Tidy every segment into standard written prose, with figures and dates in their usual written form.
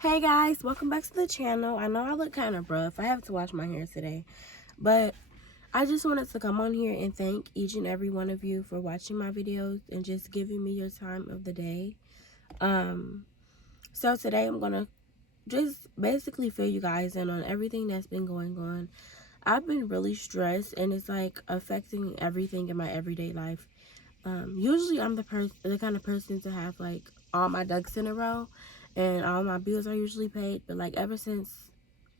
Hey guys, welcome back to the channel. I know I look kind of rough. I have to wash my hair today. But I just wanted to come on here and thank each and every one of you for watching my videos and just giving me your time of the day. So today I'm going to just basically fill you guys in on everything that's been going on. I've been really stressed and it's like affecting everything in my everyday life. Usually I'm the kind of person to have like all my ducks in a row and all my bills are usually paid, but like ever since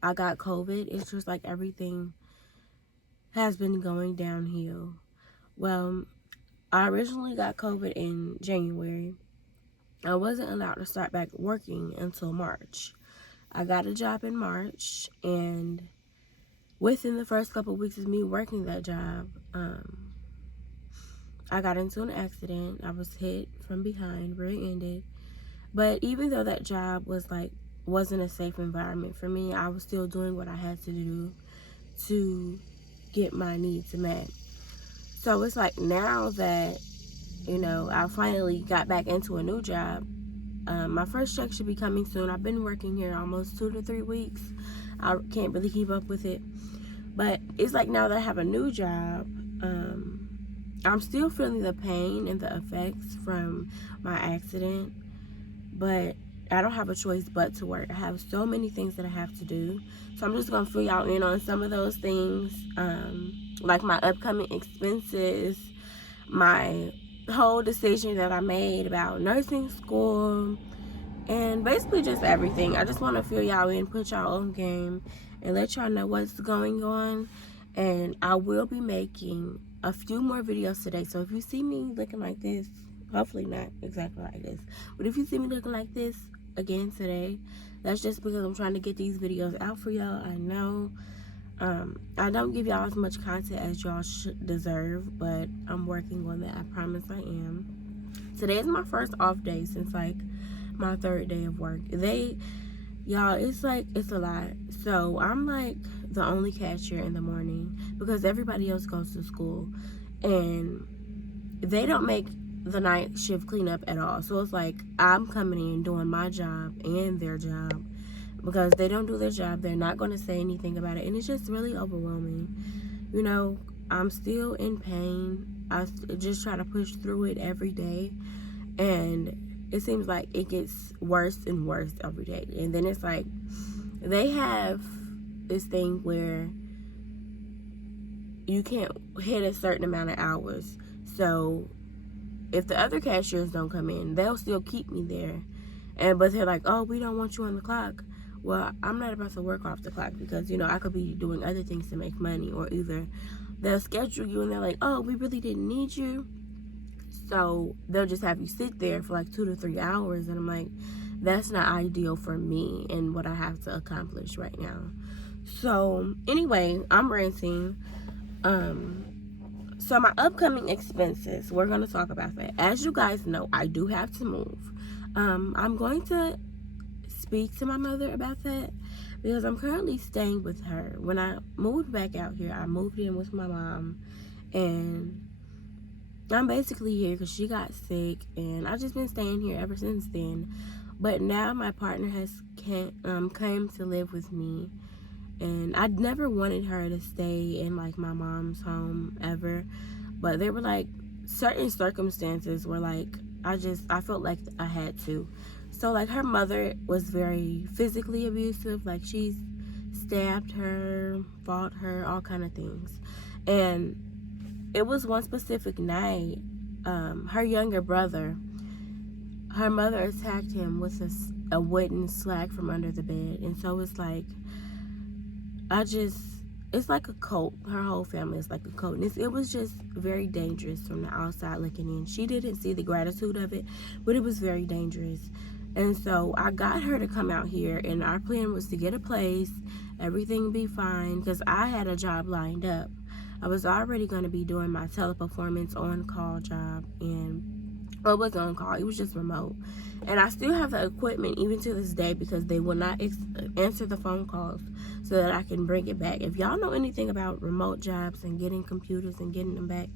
I got COVID, it's just like everything has been going downhill. Well, I originally got COVID in January. I wasn't allowed to start back working until March. I got a job in March, and within the first couple of weeks of me working that job, I got into an accident. I was hit from behind, rear-ended. But even though that job wasn't a safe environment for me, I was still doing what I had to do to get my needs met. So it's like now that, I finally got back into a new job, my first check should be coming soon. I've been working here almost 2 to 3 weeks. I can't really keep up with it. But it's like now that I have a new job, I'm still feeling the pain and the effects from my accident, but I don't have a choice but to work. I have so many things that I have to do. So I'm just going to fill y'all in on some of those things, like my upcoming expenses, my whole decision that I made about nursing school, and basically just everything. I just want to fill y'all in, put y'all on game, and let y'all know what's going on. And I will be making a few more videos today. So if you see me looking like this, hopefully not exactly like this, but if you see me looking like this again today, that's just because I'm trying to get these videos out for y'all. I know I don't give y'all as much content as y'all should deserve, but I'm working on that. I promise I am. Today is my first off day since like my 3rd day of work. Y'all, it's a lot. So I'm like the only cashier in the morning because everybody else goes to school, and they don't make the night shift cleanup at all. So it's like I'm coming in doing my job and their job. Because they don't do their job, they're not going to say anything about it, and it's just really overwhelming. I'm still in pain. I just try to push through it every day, and it seems like it gets worse and worse every day. And then it's like they have this thing where you can't hit a certain amount of hours. So if the other cashiers don't come in, they'll still keep me there. But they're like, oh, we don't want you on the clock. Well, I'm not about to work off the clock because, I could be doing other things to make money. Or either they'll schedule you and they're like, oh, we really didn't need you. So they'll just have you sit there for like 2 to 3 hours. And I'm like, that's not ideal for me and what I have to accomplish right now. So anyway, I'm ranting. So my upcoming expenses, we're going to talk about that. As you guys know, I do have to move. I'm going to speak to my mother about that because I'm currently staying with her. When I moved back out here, I moved in with my mom, and I'm basically here because she got sick, and I've just been staying here ever since then. But now my partner has came to live with me, and I'd never wanted her to stay in like my mom's home ever, but there were like certain circumstances where like I felt like I had to. So like her mother was very physically abusive. Like she's stabbed her, fought her, all kind of things. And it was one specific night, her younger brother, her mother attacked him with a wooden slag from under the bed. And so it's like it's like a cult. Her whole family is like a cult. And it was just very dangerous from the outside looking in. She didn't see the gratitude of it, but it was very dangerous. And so I got her to come out here, and our plan was to get a place, everything be fine, because I had a job lined up. I was already going to be doing my teleperformance on-call job, and well, it wasn't on call, it was just remote. And I still have the equipment even to this day because they will not answer the phone calls so that I can bring it back. If y'all know anything about remote jobs and getting computers and getting them back,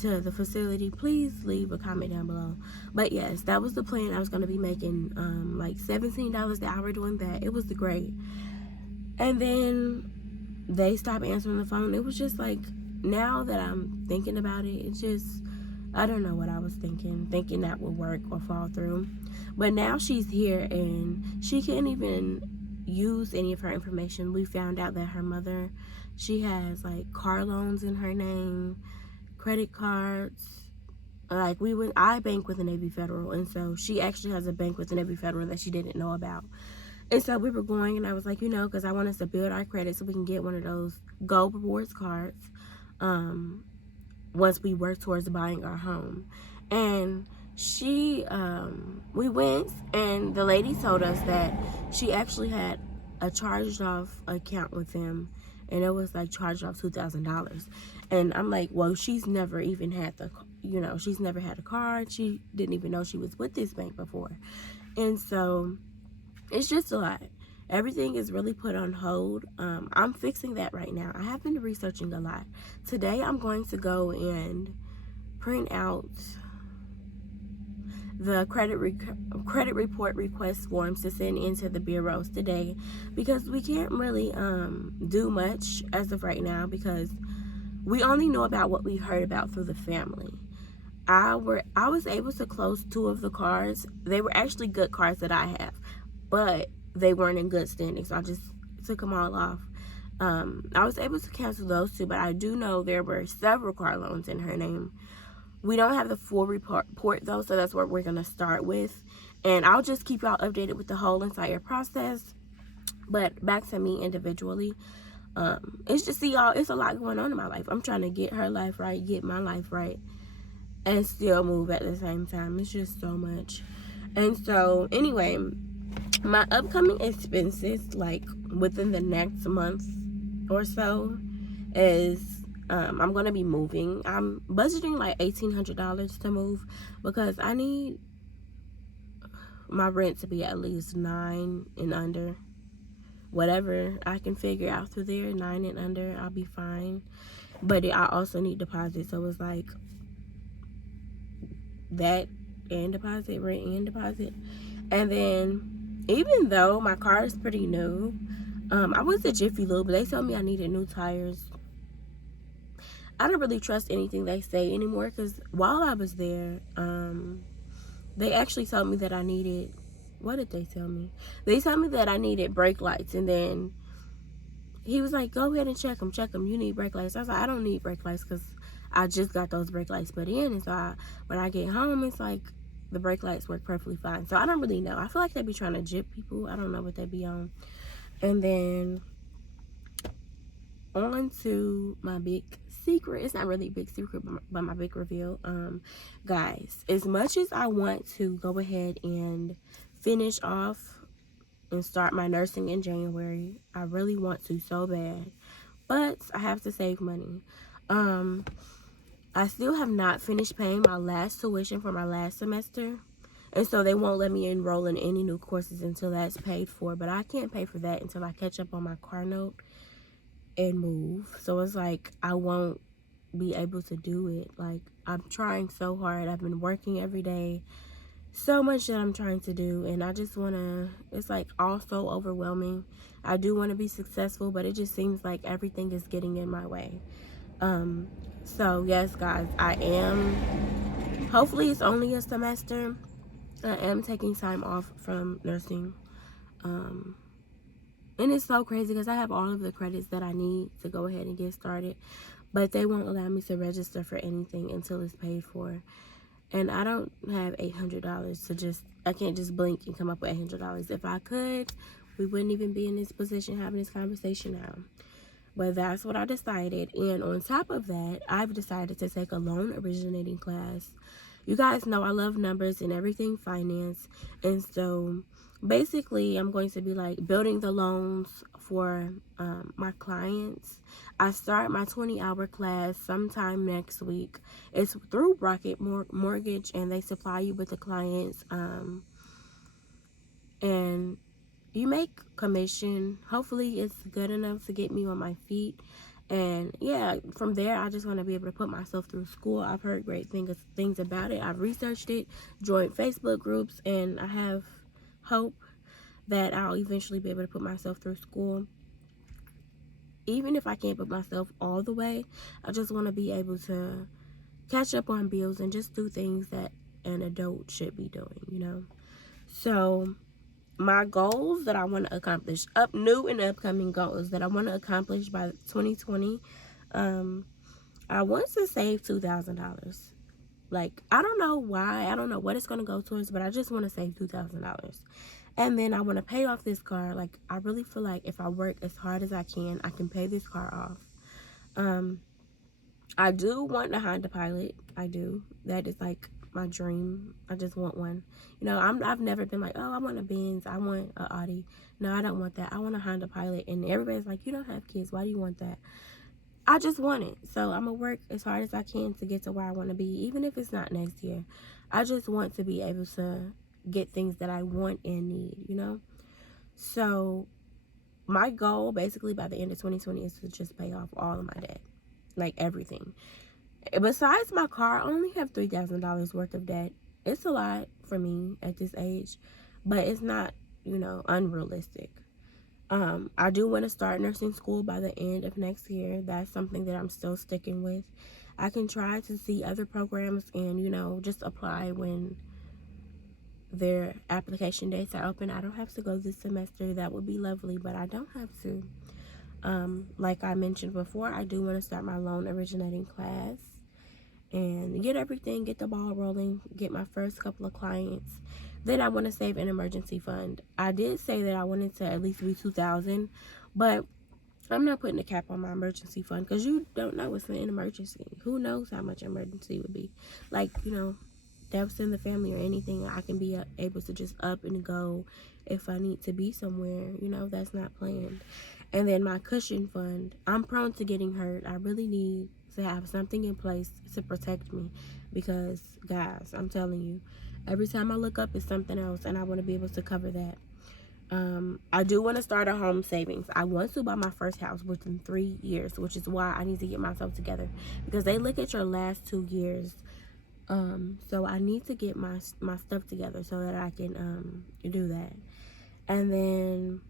to the facility, please leave a comment down below. But yes, that was the plan. I was going to be making like $17 the hour doing that. It was great. And then they stopped answering the phone. It was just like, now that I'm thinking about it, it's just, I don't know what I was thinking that would work or fall through. But now she's here and she can't even use any of her information. We found out that her mother, she has like car loans in her name, credit cards. Like I bank with the Navy Federal, and so she actually has a bank with the Navy Federal that she didn't know about. And so we were going, and I was like, because I want us to build our credit so we can get one of those Gold Rewards cards once we work towards buying our home. And we went, and the lady told us that she actually had a charged off account with them, and it was like charged off $2,000. And I'm like, well, she's never even had she's never had a card. She didn't even know she was with this bank before. And so it's just a lot. Everything is really put on hold. I'm fixing that right now. I have been researching a lot. Today I'm going to go and print out the credit report request forms to send into the bureaus today, because we can't really do much as of right now, because we only know about what we heard about through the family. I was able to close 2 of the cards. They were actually good cards that I have, but they weren't in good standing, so I just took them all off. I was able to cancel those 2, but I do know there were several car loans in her name. We don't have the full report though, so that's what we're going to start with. And I'll just keep y'all updated with the whole entire process. But back to me individually. It's just, see y'all, it's a lot going on in my life. I'm trying to get her life right, get my life right, and still move at the same time. It's just so much. And so, anyway, my upcoming expenses, like within the next month or so, is I'm gonna be moving. I'm budgeting like $1,800 to move, because I need my rent to be at least 9 and under. Whatever I can figure out through there, 9 and under, I'll be fine. But I also need deposit, so it's like that and deposit, rent and deposit. And then, even though my car is pretty new, I went to Jiffy Lube, but they told me I needed new tires. I don't really trust anything they say anymore, because while I was there, they actually told me that I needed, what did they tell me? They told me that I needed brake lights, and then he was like, go ahead and check them, you need brake lights. I was like, I don't need brake lights, because I just got those brake lights put in, and so when I get home, it's like the brake lights work perfectly fine. So I don't really know. I feel like they be trying to jip people. I don't know what they be on. And then on to my big secret. It's not really a big secret, but my big reveal. Guys, as much as I want to go ahead and finish off and start my nursing in January, I really want to so bad, but I have to save money. I still have not finished paying my last tuition for my last semester, and so they won't let me enroll in any new courses until that's paid for. But I can't pay for that until I catch up on my car note and move. So it's like I won't be able to do it. Like, I'm trying so hard. I've been working every day. So much that I'm trying to do, and I just want to, it's like all so overwhelming. I do want to be successful, but it just seems like everything is getting in my way. So yes, guys, I am, hopefully it's only a semester. I am taking time off from nursing. And it's so crazy because I have all of the credits that I need to go ahead and get started, but they won't allow me to register for anything until it's paid for. And I don't have $800 to just, I can't just blink and come up with $800. If I could, we wouldn't even be in this position having this conversation now. But that's what I decided. And on top of that, I've decided to take a loan originating class. You guys know I love numbers and everything finance. And so basically I'm going to be like building the loans for my clients. I start my 20-hour class sometime next week. It's through Rocket Mortgage, and they supply you with the clients. And you make commission. Hopefully it's good enough to get me on my feet. And yeah, from there, I just want to be able to put myself through school. I've heard great things about it. I've researched it, joined Facebook groups, and I have hope that I'll eventually be able to put myself through school. Even if I can't put myself all the way, I just want to be able to catch up on bills and just do things that an adult should be doing, you know. So my goals that I want to accomplish, new and upcoming goals that I want to accomplish by 2020, I want to save $2,000. Like, I don't know why, I don't know what it's going to go towards, but I just want to save $2,000. And then I want to pay off this car. Like, I really feel like if I work as hard as I can pay this car off. I do want a Honda Pilot. I do. That is like my dream. I just want one. You know, I've never been like, oh, I want a Benz, I want an Audi. No, I don't want that. I want a Honda Pilot. And everybody's like, you don't have kids, why do you want that? I just want it. So I'm gonna work as hard as I can to get to where I want to be, even if it's not next year. I just want to be able to get things that I want and need, you know. So my goal basically by the end of 2020 is to just pay off all of my debt, like everything. Besides my car, I only have $3,000 worth of debt. It's a lot for me at this age, but it's not, you know, unrealistic. I do want to start nursing school by the end of next year. That's something that I'm still sticking with. I can try to see other programs and, you know, just apply when their application dates are open. I don't have to go this semester. That would be lovely, but I don't have to. Like I mentioned before, I do want to start my loan originating class and get the ball rolling, get my first couple of clients. Then I want to save an emergency fund. I did say that I wanted to at least be $2,000, but I'm not putting a cap on my emergency fund because you don't know what's in an emergency. Who knows how much emergency would be? Like, you know, deaths in the family or anything, I can be able to just up and go if I need to be somewhere. You know, that's not planned. And then my cushion fund, I'm prone to getting hurt. I really need to have something in place to protect me because, guys, I'm telling you, every time I look up, it's something else, and I want to be able to cover that. I do want to start a home savings. I want to buy my first house within 3 years, which is why I need to get myself together because they look at your last 2 years. So I need to get my stuff together so that I can do that. And then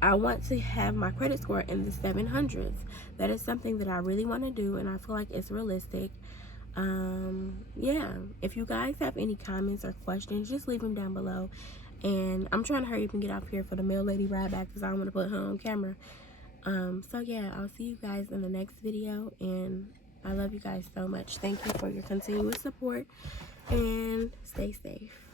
I want to have my credit score in the 700s. That is something that I really want to do, and I feel like it's realistic. Yeah, if you guys have any comments or questions, just leave them down below. And I'm trying to hurry up and get out here for the mail lady ride back because I don't want to put her on camera. So yeah, I'll see you guys in the next video, and I love you guys so much. Thank you for your continuous support, and stay safe.